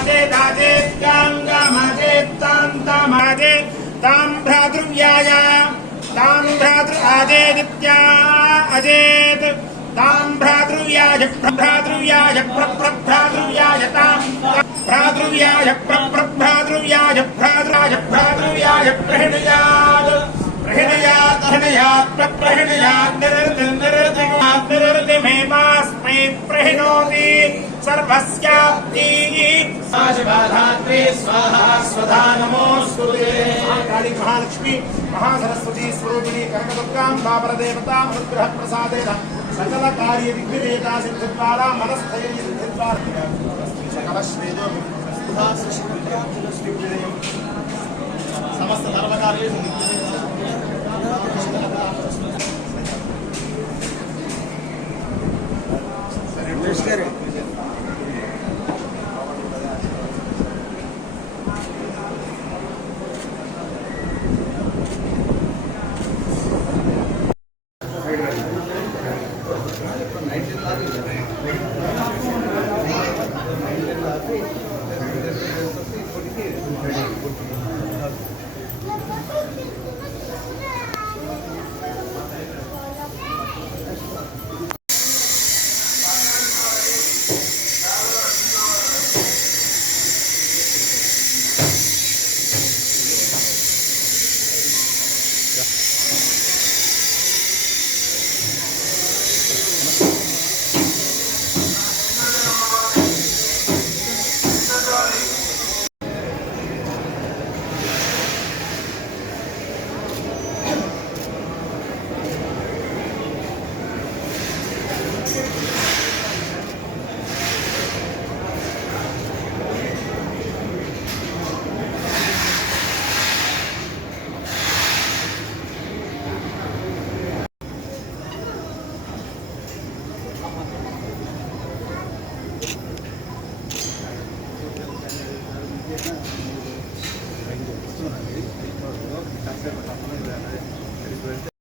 आदेदादेत्याङ्गमादेत्तान्तमादे तां भ्रातृव्याय तां भ्रातृ आदेदित्या अजेत् तां भ्रातृव्याय भ्रातृव्याय प्रभ्रातृव्याय तां भ्रातृव्याय प्रभ्रातृव्याय भ्रातृव्याय भ्रातृव्याय प्रहृणयात् प्रहृणयात् हृणयात् प्रहृणयात् निरर्ति निरर्तिमात् निरर्तिमेवास्मै प्रहिणोति सर्वस्याप्ति शिवाधात्री स्वाहा स्वधा नमोऽस्तु काली महालक्ष्मी महासरस्वती स्वरूपिणी कनकदुर्गां पापरदेवताम् अनुग्रहप्रसादेन सकलकार्यविघ्नरेता सिद्धिद्वारा मनस्थये सिद्धिद्वारा सकलश्वेदो समस्तधर्मकार्येषु